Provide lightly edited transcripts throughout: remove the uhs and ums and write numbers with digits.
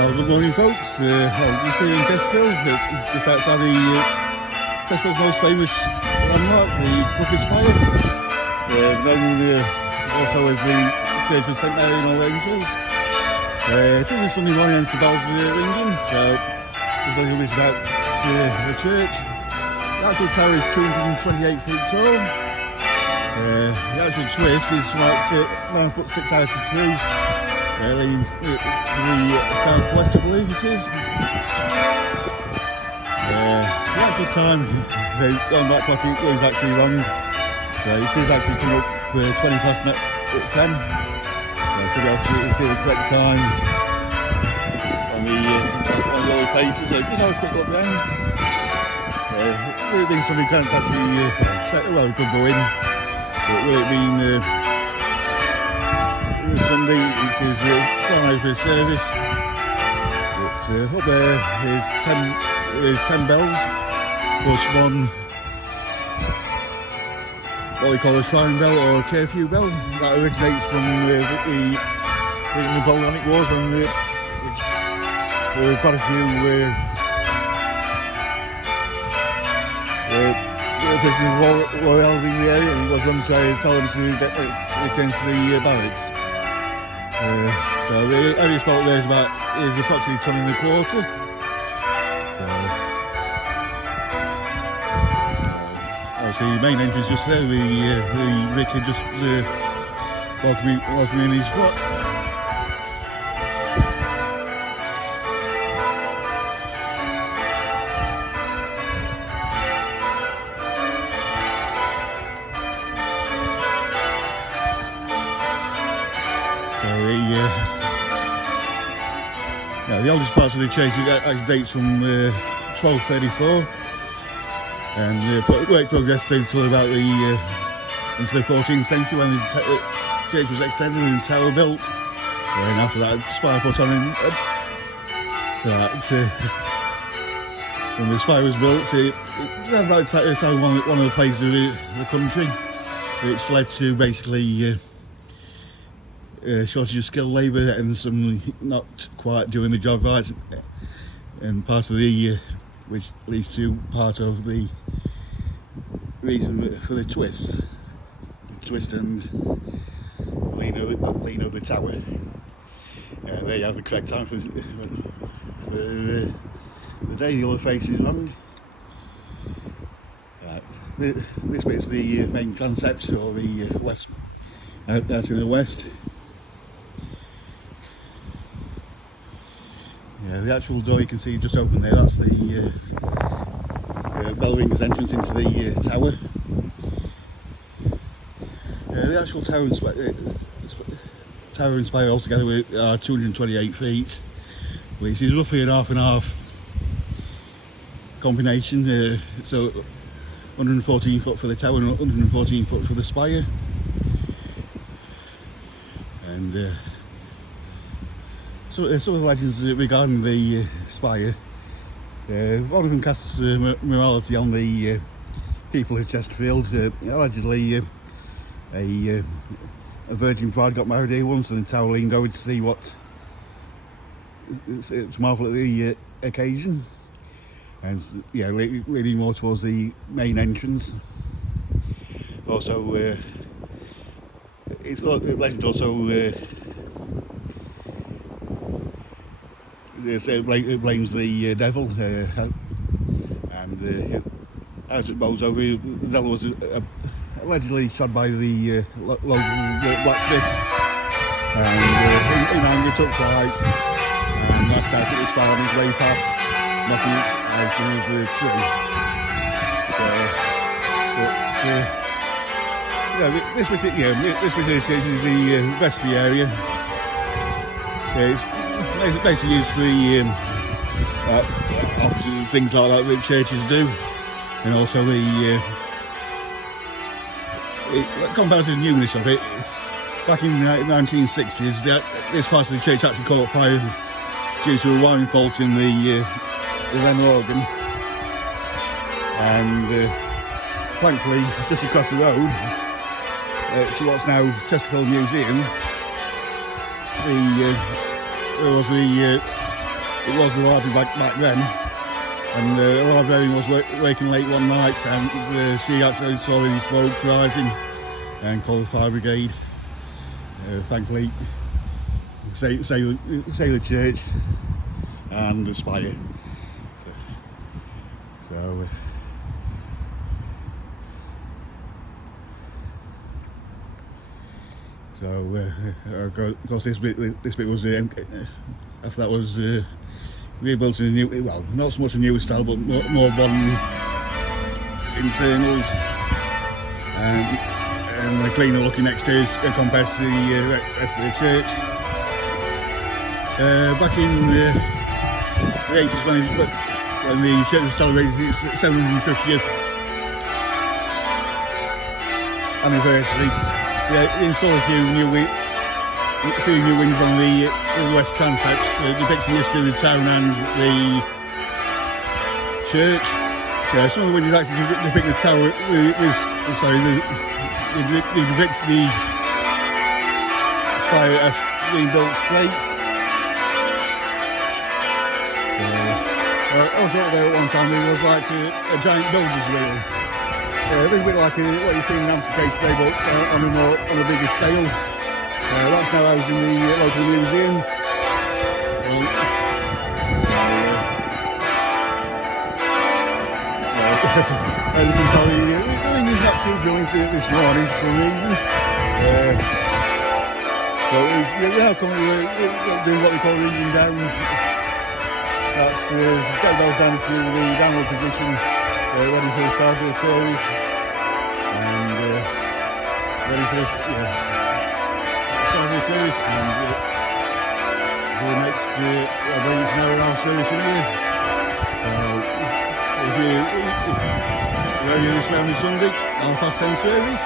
Well, good morning, folks. Just here in Chesterfield, just outside the Chesterfield's most famous landmark, the Crooked Spire, known also as the Church of St Mary and All Angels. It is a Sunday morning and the bells are ringing, so just a little bit about the church. The actual tower is 228 feet tall. The actual twist is like 9 foot 6 out of tree. Leans to the southwest, I believe it is. The actual time on that clock is actually wrong. So it is actually coming up 20 past 10. So to be able to see the correct time on the other faces. So just have a quick look round. Will it being something we can't actually check, well, we could go in. But will it being Sunday, it is gone over a service, but up there is 10 bells plus one what they call a shrine bell or a curfew bell that originates from the Napoleonic Wars, when there were quite a few prisoners were held in the area, and it was one trying to tell them to return to the barracks. So the area spot there is approximately a ton and a quarter. So obviously the main entrance just there, the vicar just welcoming his flock. The oldest parts of the church actually dates from 1234, and work progressed until about into the 14th century, when the church was extended and the tower built. And after that, the spire put on. When the spire was built, it was one of the places of the country, which led to basically shortage of skilled labour and some not quite doing the job right, and part of the which leads to part of the reason for the twist and lean of the tower. There you have the correct time for the day. The other face is wrong. This bit's the main transept, or the west, out in the west. The actual door you can see just open there, that's the bell ringer's entrance into the tower. The actual tower and spire altogether are 228 feet, which is roughly an half and half combination. So 114 foot for the tower and 114 foot for the spire. And some of the legends regarding the spire, one of them casts morality on the people of Chesterfield. Allegedly a virgin bride got married here once, and the tower leaned over to see what to marvel at the occasion, and leading more towards the main entrance. Also legend also it blames the devil, and as it bows over, the devil was allegedly shot by the local blacksmith, and in anger took flight and lashed out at the spire on his way past, knocking it out of the tree. This facility is the vestry area. It's basically used for the offices and things like that churches do, and also the comparative newness of it. Back in the 1960s, this part of the church actually caught fire due to a wiring fault in the then organ, and thankfully just across the road to what's now Chesterfield Museum, there was the it was the library back then. And the librarian was working late one night, and she actually saw the smoke rising and called the fire brigade. Thankfully, saved the church and the spire. Of course, this bit was after that was rebuilt in a new, well, not so much a newer style, but more modern internals and the cleaner looking exteriors compared to the rest of the church. Back in the 80s, when the church was celebrating its 750th anniversary, they installed a few new wings on the west transept, depicting the history of the town and the church. Some of the windows actually depict the tower. They depict the spire as being built straight. Also there at one time there was like a giant builder's wheel. A little bit like what you see in Amsterdam today, but on a bigger scale. That's now housed in the local museum. As you can tell, the wind is not too brilliant this morning for some reason. They are currently doing what they call ringing down. That's get those down to the downward position, ready for the start of the service, and ready for this, start of the service, and for the next, I believe it's an hour-and-a-half service in here. If you're here this way on a Sunday, 10:30 service.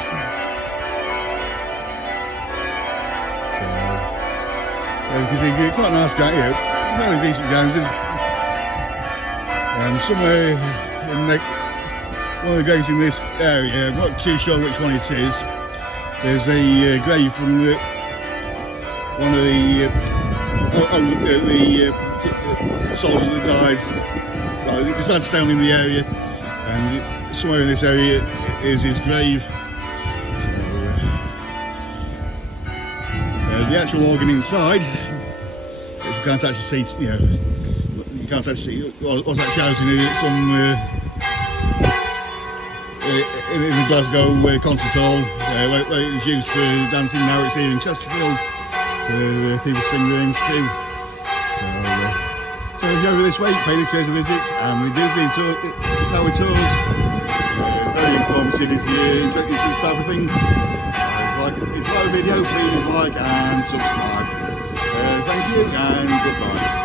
You can think quite a nice guy here, very decent grounds. And somewhere in one of the graves in this area, I'm not too sure which one it is, there's a grave from one of the soldiers that died. Well, he decided to stay on in the area, and somewhere in this area is his grave. The actual organ inside, you can't actually see, you can't actually see, was actually housed in in the Glasgow concert hall, where it was used for dancing. Now it's here in Chesterfield, for people to sing their hymns too. So if you're over this way, pay the church a visit, and we do tower tours. Very informative if you're interested in this type of thing. If you like the video, please like and subscribe. Thank you and goodbye.